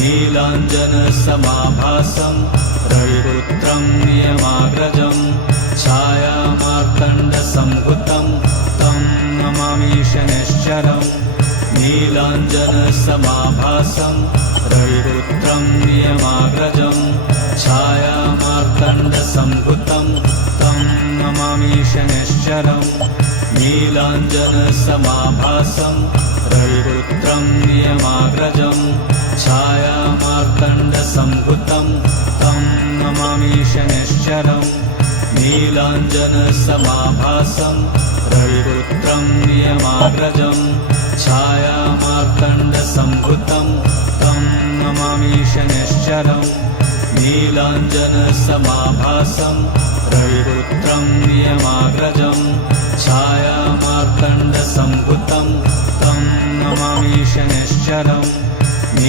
नीलाञ्जनसमाभासं रविपुत्रं नियमाग्रजं छायामार्तण्डसम्भुतं तं नमामि शनैश्चरम् नीलाञ्जनसमाभासं रविपुत्रं नियमाग्रजं छायामार्तण्डसम्भुतं तं नमामि शनैश्चरम् नीलाञ्जनसमाभासं रविपुत्रं नियमाग्रजं छायामार्तण्डसम्भुतं तं नमामि शनैश्चरम् नीलाञ्जनसमाभासं रविपुत्रं नियमाग्रजं छायामार्तण्डसम्भुतं तं नमामि शनैश्चरम् नीलाञ्जनसमाभासं रविपुत्रं नियमाग्रजं छायामार्तण्डसम्भुतं तं नमामि शनैश्चरम्